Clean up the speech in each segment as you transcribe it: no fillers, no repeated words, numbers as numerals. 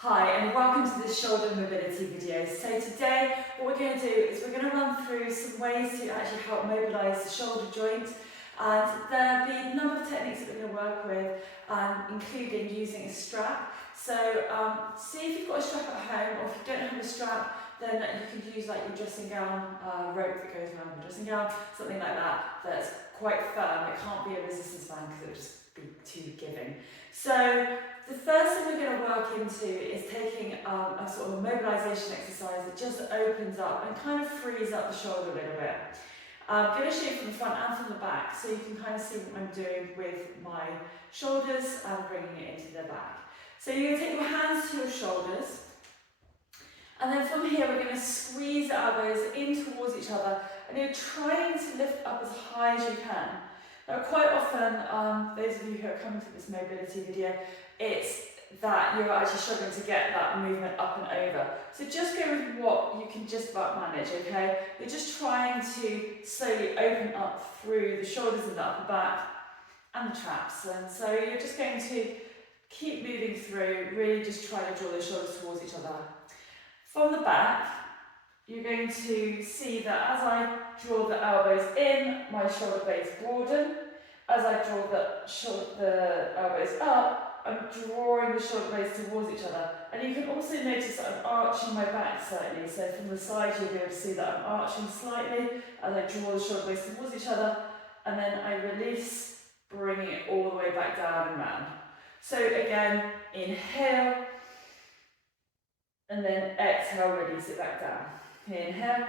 Hi and welcome to this shoulder mobility video. So today what we're going to do is we're going to run through some ways to actually help mobilise the shoulder joint, and there'll be a number of techniques that we're going to work with, including using a strap. So see if you've got a strap at home, or if you don't have a strap, then you could use like your dressing gown rope that goes around the dressing gown, something like that, that's quite firm. It can't be a resistance band because it would just be too giving. So the first thing we're going to work into is taking a sort of mobilisation exercise that just opens up and kind of frees up the shoulder a little bit. I'm going to show you from the front and from the back so you can kind of see what I'm doing with my shoulders and bringing it into the back. So you're going to take your hands to your shoulders, and then from here we're going to squeeze the elbows in towards each other, and you're trying to lift up as high as you can. Now quite often, those of you who are coming to this mobility video, it's that you're actually struggling to get that movement up and over. So just go with what you can just about manage, okay? You're just trying to slowly open up through the shoulders and the upper back and the traps. And so you're just going to keep moving through, really just try to draw the shoulders towards each other. From the back, you're going to see that as I draw the elbows in, my shoulder blades broaden. As I draw the elbows up, I'm drawing the shoulder blades towards each other. And you can also notice that I'm arching my back slightly. So from the side, you'll be able to see that I'm arching slightly as I draw the shoulder blades towards each other. And then I release, bringing it all the way back down and round. So again, inhale, and then exhale, release it back down. Inhale,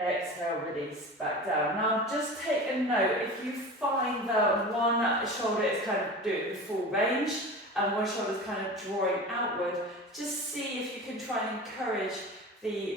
exhale, release, back down. Now just take a note, if you find that one shoulder is kind of doing the full range and one shoulder is kind of drawing outward, just see if you can try and encourage the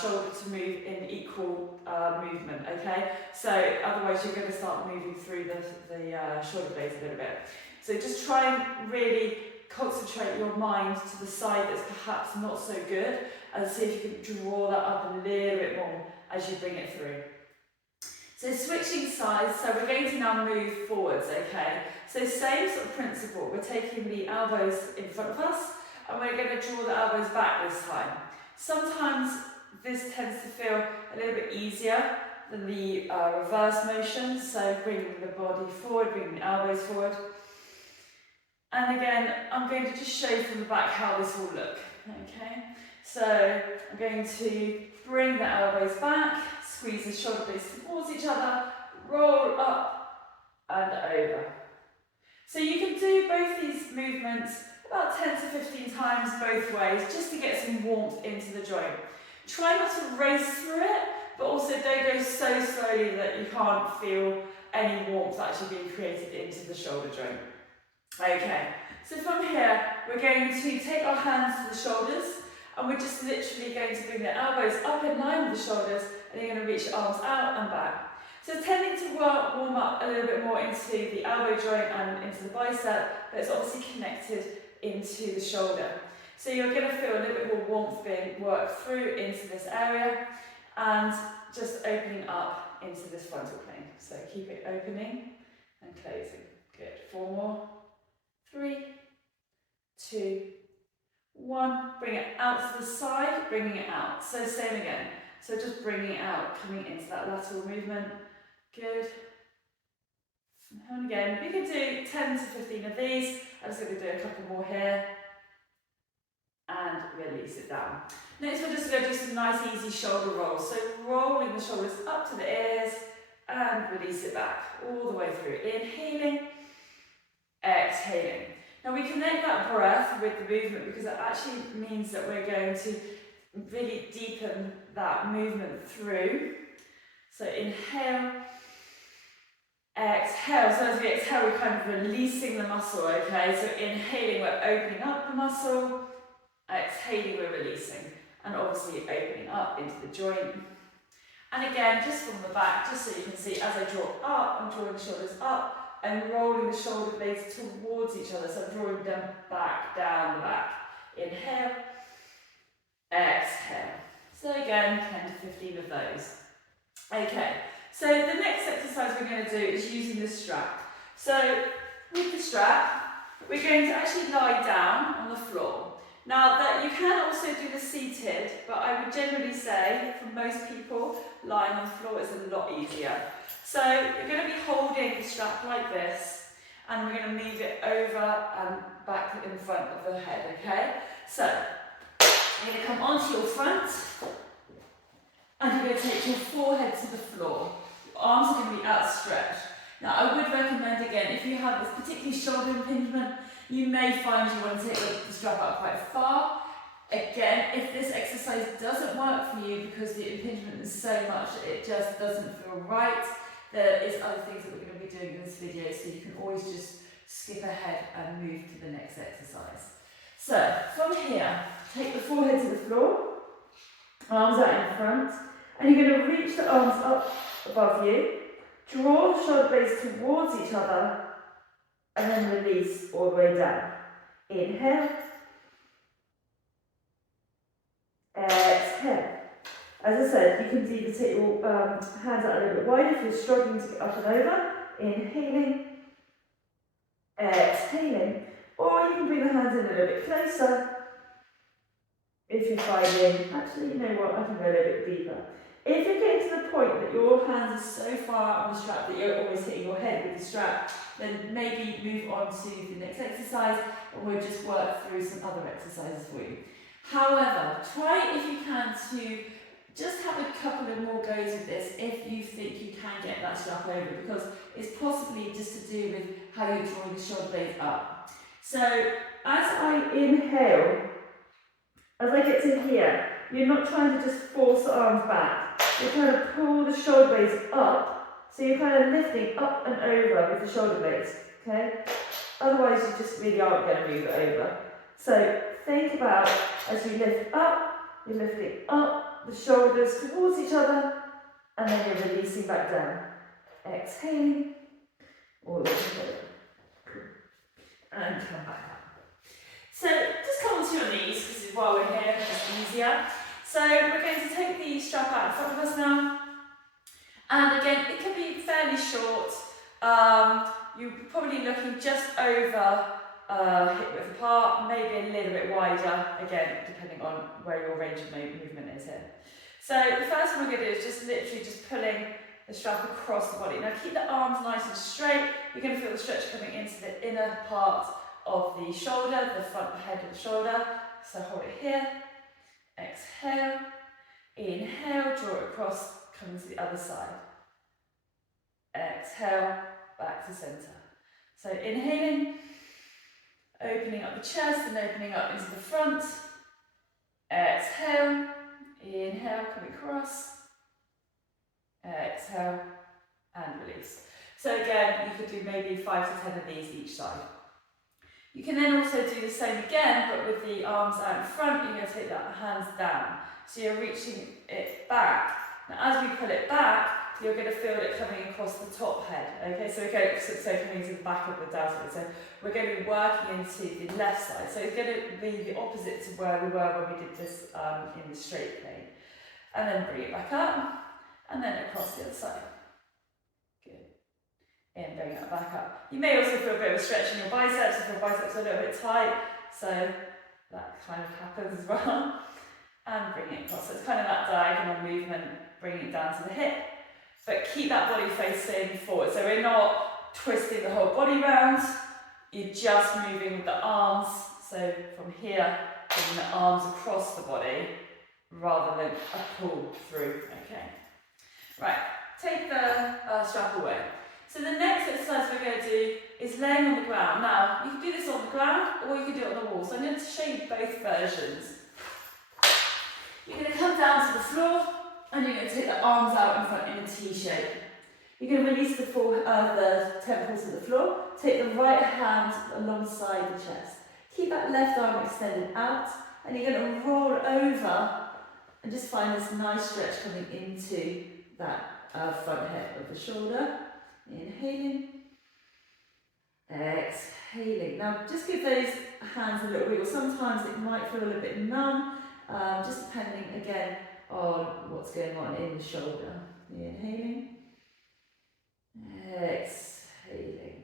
shoulder to move in equal movement, okay? So otherwise you're going to start moving through the shoulder blades a little bit. So just try and really concentrate your mind to the side that's perhaps not so good, and see if you can draw that up a little bit more as you bring it through. So switching sides, so we're going to now move forwards, okay? So same sort of principle, we're taking the elbows in front of us and we're going to draw the elbows back this time. Sometimes this tends to feel a little bit easier than the reverse motion, so bringing the body forward, bringing the elbows forward. And again, I'm going to just show you from the back how this will look, okay? So I'm going to bring the elbows back, squeeze the shoulder blades towards each other, roll up and over. So you can do both these movements about 10 to 15 times both ways, just to get some warmth into the joint. Try not to race through it, but also don't go so slowly that you can't feel any warmth actually being created into the shoulder joint. Okay, so from here, we're going to take our hands to the shoulders, and we're just literally going to bring the elbows up in line with the shoulders, and you're going to reach your arms out and back. So tending to warm up a little bit more into the elbow joint and into the bicep, but it's obviously connected into the shoulder. So you're going to feel a little bit more warmth being worked through into this area, and just opening up into this frontal plane. So keep it opening and closing. Good. 4 more. 3, 2, 1. Bring it out to the side, bringing it out. So same again. So just bringing it out, coming into that lateral movement. Good. And again, we can do 10 to 15 of these. I'm just going to do a couple more here. And release it down. Next we're just going to do some nice easy shoulder rolls. So rolling the shoulders up to the ears and release it back all the way through. Inhaling. Exhaling. Now we connect that breath with the movement because it actually means that we're going to really deepen that movement through. So inhale, exhale. So as we exhale, we're kind of releasing the muscle, okay? So inhaling, we're opening up the muscle. Exhaling, we're releasing. And obviously opening up into the joint. And again, just from the back, just so you can see, as I draw up, I'm drawing the shoulders up, and rolling the shoulder blades towards each other. So I'm drawing them back, down the back. Inhale, exhale. So again, 10 to 15 of those. Okay, so the next exercise we're going to do is using the strap. So with the strap, We're going to actually lie down on the floor. Now that you can also do the seated, but I would generally say for most people lying on the floor is a lot easier. So you're going to be holding the strap like this, and we're going to move it over and back in front of the head, okay? So you're going to come onto your front, and you're going to take your forehead to the floor. Your arms are going to be outstretched. Now I would recommend again, if you have this particular shoulder impingement, you may find you want to take the strap out quite far. Again, if this exercise doesn't work for you because the impingement is so much it just doesn't feel right, there is other things that we're going to be doing in this video, so you can always just skip ahead and move to the next exercise. So from here, take the forehead to the floor, arms out in front, and you're going to reach the arms up above you, draw the shoulder blades towards each other, and then release all the way down. Inhale, exhale. As I said, you can either take your hands out a little bit wider if you're struggling to get up and over. Inhaling, exhaling. Or you can bring the hands in a little bit closer if you're finding, actually, you know what, I can go a little bit deeper. If you're getting to the point that your hands are so far out on the strap that you're almost hitting your head with the strap, then maybe move on to the next exercise, and we'll just work through some other exercises for you. However, try if you can to just have a couple of more goes with this if you think you can get that strap over, because it's possibly just to do with how you're drawing the shoulder blades up. So as I inhale, as I get to here, you're not trying to just force the arms back. You're trying to pull the shoulder blades up, so you're kind of lifting up and over with the shoulder blades, okay? Otherwise you just really aren't going to move it over. So think about, as you lift up, you're lifting up the shoulders towards each other, and then you're releasing back down. Exhaling, all the way together. And come back up. So just come onto your knees, because while we're here, it's easier. So we're going to take the strap out in front of us now. And again, it can be fairly short. You're probably looking just over hip width apart, maybe a little bit wider, again, depending on where your range of movement is here. So the first one we're going to do is just literally just pulling the strap across the body. Now keep the arms nice and straight. You're going to feel the stretch coming into the inner part of the shoulder, the front head of the shoulder. So hold it here. Exhale, inhale, draw it across, coming to the other side. Exhale, back to centre. So inhaling, opening up the chest and opening up into the front. Exhale, inhale, coming across. Exhale, and release. So again, you could do maybe 5 to 10 of these each side. You can then also do the same again, but with the arms out in front, you're going to take the hands down. So you're reaching it back. Now as we pull it back, you're going to feel it coming across the top head. Okay, so we're going to coming to the back of the down side. So we're going to be working into the left side. So it's going to be the opposite to where we were when we did this in the straight plane. And then bring it back up, and then across the other side. And bring it back up. You may also feel a bit of a stretch in your biceps if your biceps are a little bit tight, so that kind of happens as well. And bring it across. So it's kind of that diagonal movement, bringing it down to the hip, but keep that body facing forward. So we're not twisting the whole body round, you're just moving with the arms. So from here, bringing the arms across the body rather than a pull through. Okay. Right, take the strap away. So the next exercise we're going to do is laying on the ground. Now, you can do this on the ground or you can do it on the wall. So I'm going to show you both versions. You're going to come down to the floor and you're going to take the arms out in front in a T shape. You're going to release the temples to the floor. Take the right hand alongside the chest. Keep that left arm extended out and you're going to roll over and just find this nice stretch coming into that front head of the shoulder. Inhaling, exhaling. Now just give those hands a little wiggle. Sometimes it might feel a little bit numb, just depending again on what's going on in the shoulder. Inhaling, exhaling.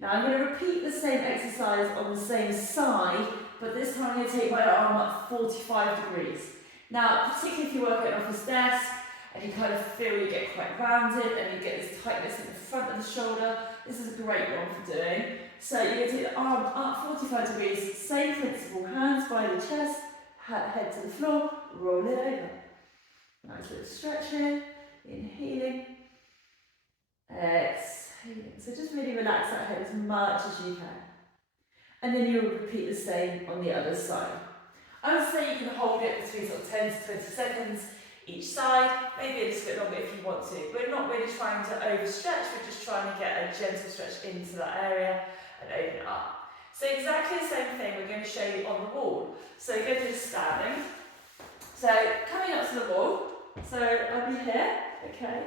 Now I'm going to repeat the same exercise on the same side, but this time I'm going to take my arm up 45 degrees. Now, particularly if you work at an office desk and you kind of feel you get quite rounded and you get this tightness in the front of the shoulder, this is a great one for doing. So you're going to take the arm up 45 degrees, same principle, hands by the chest, head to the floor, roll it over. Nice little stretch here, inhaling, exhaling. So just really relax that head as much as you can. And then you'll repeat the same on the other side. I would say you can hold it between sort of 10 to 20 seconds each side, maybe a little bit longer if you want to. We're not really trying to overstretch, we're just trying to get a gentle stretch into that area and open it up. So exactly the same thing we're going to show you on the wall. So go to standing. So coming up to the wall, so I'll be here, okay,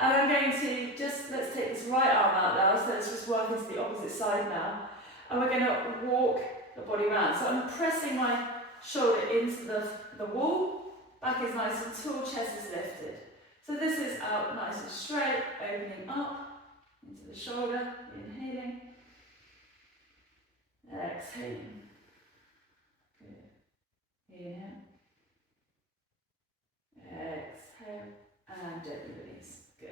and I'm going to just, let's take this right arm out now, so let's just work into the opposite side now, and we're going to walk the body around. So I'm pressing my shoulder into the wall, back is nice and tall, chest is lifted. So this is out nice and straight, opening up into the shoulder, inhaling, exhaling, good, inhale, exhale, and gently release, good.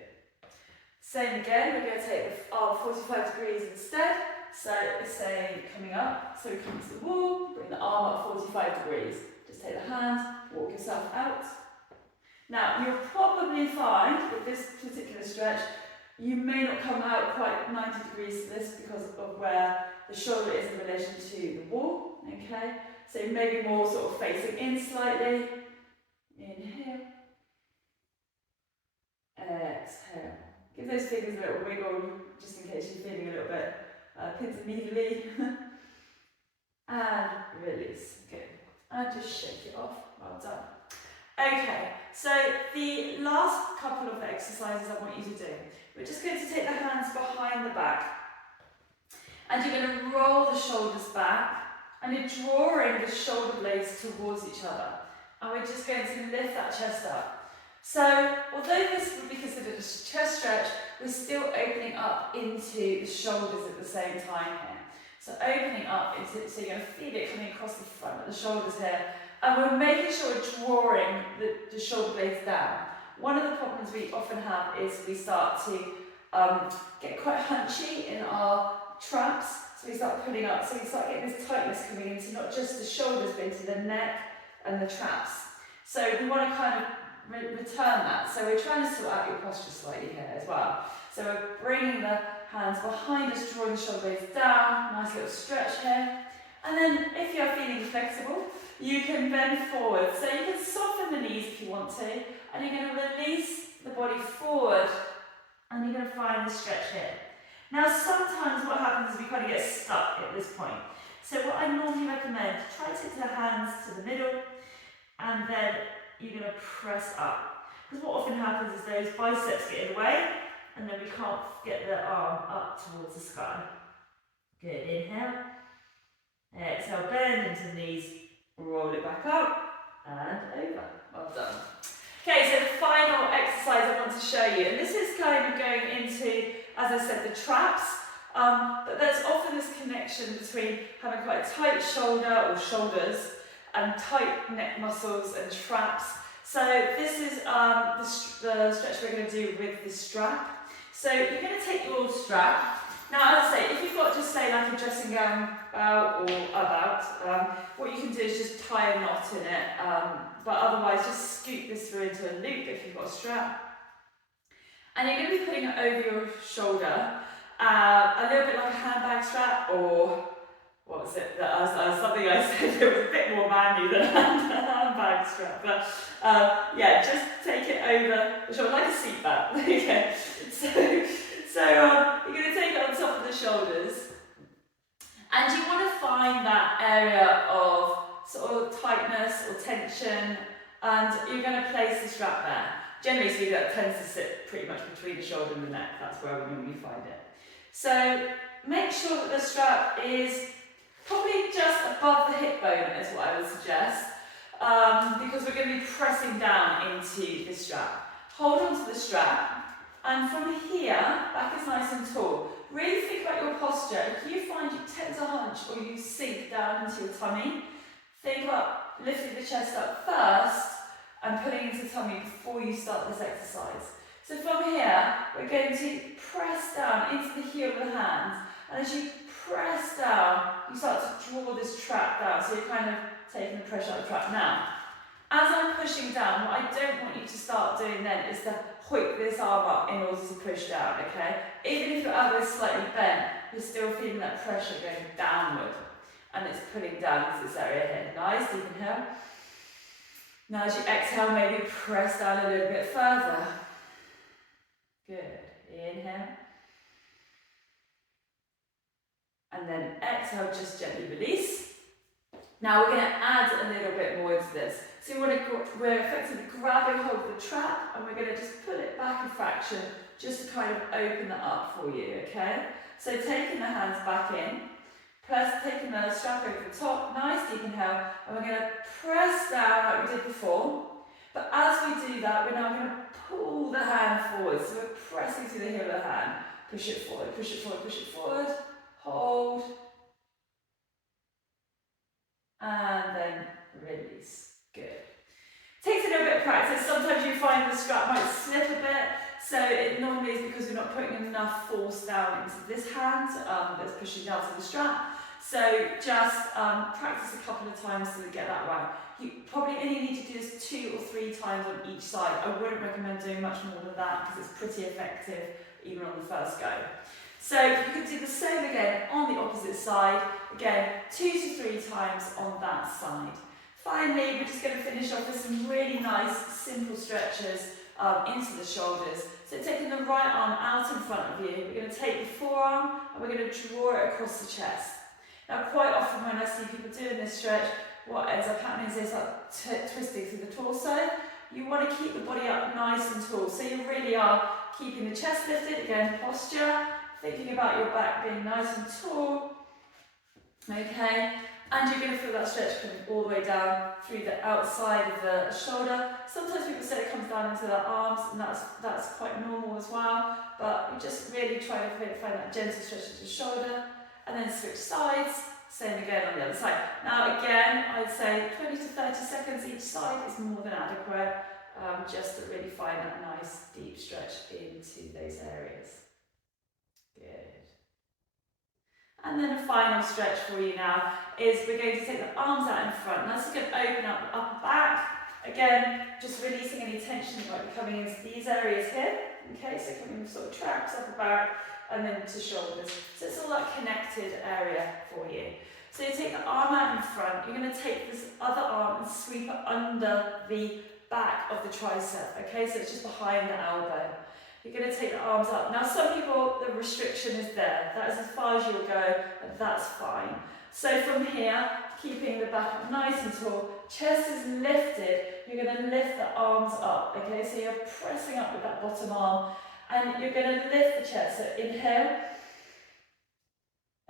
Same again, we're going to take the arm 45 degrees instead, so it's saying coming up, so we come to the wall, bring the arm up 45 degrees, just take the hand, walk yourself out. Now you'll probably find with this particular stretch, you may not come out quite 90 degrees to this because of where the shoulder is in relation to the wall, okay? So maybe more sort of facing in slightly, inhale, exhale. Give those fingers a little wiggle, just in case you're feeling a little bit pins and needly. And release, good. And just shake it off, well done. Okay, so the last couple of exercises I want you to do, we're just going to take the hands behind the back, and you're going to roll the shoulders back, and you're drawing the shoulder blades towards each other, and we're just going to lift that chest up. So, although this would be considered a chest stretch, we're still opening up into the shoulders at the same time here. So opening up into, so you're going to feel it coming across the front of the shoulders here, and we're making sure we're drawing the shoulder blades down. One of the problems we often have is we start to get quite hunchy in our traps, so we start pulling up, so we start getting this tightness coming into not just the shoulders but into the neck and the traps. So we want to kind of return that. So we're trying to sort out your posture slightly here as well. So we're bringing the hands behind us, drawing the shoulder blades down, nice little stretch here. And then if you're feeling flexible, you can bend forward. So you can soften the knees if you want to, and you're going to release the body forward, and you're going to find the stretch here. Now sometimes what happens is we kind of get stuck at this point. So what I normally recommend, try to take the hands to the middle, and then you're going to press up. Because what often happens is those biceps get in the way, and then we can't get the arm up towards the sky. Good, inhale. Exhale, bend into the knees, roll it back up, and over. Well done. Okay, so the final exercise I want to show you, and this is kind of going into, as I said, the traps, but there's often this connection between having quite a tight shoulder or shoulders and tight neck muscles and traps. So this is the stretch we're going to do with the strap. So you're going to take your strap. Now, as I say, if you've got just say like a dressing gown or about, what you can do is just tie a knot in it, but otherwise just scoop this through into a loop if you've got a strap. And you're going to be putting it over your shoulder, a little bit like a handbag strap, or what was it? Something I said that was a bit more manly than a handbag strap, but yeah, just take it over the shoulder like a seat belt. Okay, so you're going to take it on top of the shoulders, and you want to find that area of sort of tightness or tension, and you're going to place the strap there. Generally speaking, that tends to sit pretty much between the shoulder and the neck. That's where we normally find it. So make sure that the strap is probably just above the hip bone is what I would suggest, because we're going to be pressing down into the strap. Hold on to the strap, and from here, back is nice and tall. Really think about your posture. If you find you tend to hunch or you sink down into your tummy, think about lifting the chest up first and putting into the tummy before you start this exercise. So from here, we're going to press down into the heel of the hands. And as you press down, you start to draw this trap down. So you're kind of taking the pressure out of the trap. Now, as I'm pushing down, what I don't want you to start doing then is to hoik this arm up in order to push down, okay? Even if your elbow is slightly bent, you're still feeling that pressure going downward. And it's pulling down into this area here. Nice, deep inhale. Now as you exhale, maybe press down a little bit further. Good. Inhale. And then exhale, just gently release. Now we're going to add a little bit more into this. So we're effectively grabbing hold of the trap and we're going to just pull it back a fraction just to kind of open that up for you, okay? So taking the hands back in, taking the strap over the top, nice deep inhale, and we're going to press down like we did before. But as we do that, we're now going to pull the hand forward. So we're pressing through the heel of the hand. Push it forward, push it forward, push it forward. Hold. And then release. Good. Takes a little bit of practice. Sometimes you find the strap might slip a bit. So it normally is because we're not putting enough force down into this hand that's pushing down to the strap. So just practice a couple of times to get that right. You probably only need to do this 2 or 3 times on each side. I wouldn't recommend doing much more than that because it's pretty effective even on the first go. So you can do the same again on the opposite side. Again, 2 to 3 times on that side. Finally, we're just going to finish off with some really nice, simple stretches into the shoulders. So taking the right arm out in front of you, we're going to take the forearm and we're going to draw it across the chest. Now, quite often when I see people doing this stretch, what ends up happening is they start twisting through the torso. You want to keep the body up nice and tall. So you really are keeping the chest lifted, again, posture. Thinking about your back being nice and tall, okay, and you're going to feel that stretch coming all the way down through the outside of the shoulder. Sometimes people say it comes down into the arms, and that's quite normal as well, but we just really try to find that gentle stretch into the shoulder, and then switch sides, same again on the other side. Now again, I'd say 20 to 30 seconds each side is more than adequate, just to really find that nice deep stretch into those areas. Good. And then a final stretch for you now is we're going to take the arms out in front. Now this is going to open up the upper back. Again, just releasing any tension that might be coming into these areas here. Okay, so coming sort of traps, upper back, and then to shoulders. So it's all that connected area for you. So you take the arm out in front, you're going to take this other arm and sweep it under the back of the tricep. Okay, so it's just behind the elbow. You're going to take the arms up. Now some people, the restriction is there. That is as far as you'll go, and that's fine. So from here, keeping the back up nice and tall, chest is lifted, you're going to lift the arms up, okay? So you're pressing up with that bottom arm, and you're going to lift the chest. So inhale,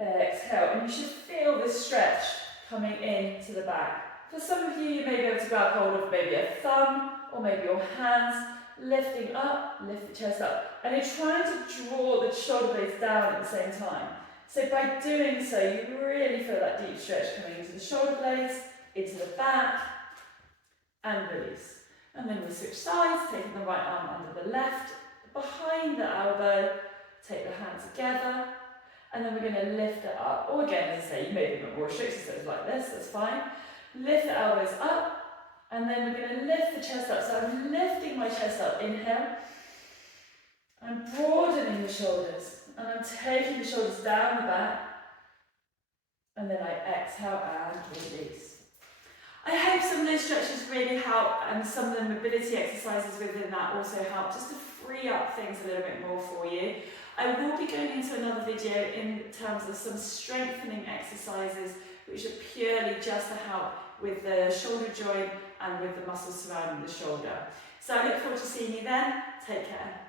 exhale, and you should feel this stretch coming into the back. For some of you, you may be able to grab hold of maybe a thumb, or maybe your hands, lifting up, lift the chest up. And you're trying to draw the shoulder blades down at the same time. So by doing so, you really feel that deep stretch coming into the shoulder blades, into the back, and release. And then we switch sides, taking the right arm under the left, behind the elbow, take the hand together, and then we're going to lift it up. Or again, as I say, you may be a bit more restricted, so it's like this, that's fine. Lift the elbows up, and then we're going to lift the chest up. So I'm lifting my chest up, inhale. I'm broadening the shoulders, and I'm taking the shoulders down the back, and then I exhale and release. I hope some of those stretches really help, and some of the mobility exercises within that also help, just to free up things a little bit more for you. I will be going into another video in terms of some strengthening exercises, which are purely just to help with the shoulder joint and with the muscles surrounding the shoulder. So I look forward to seeing you then. Take care.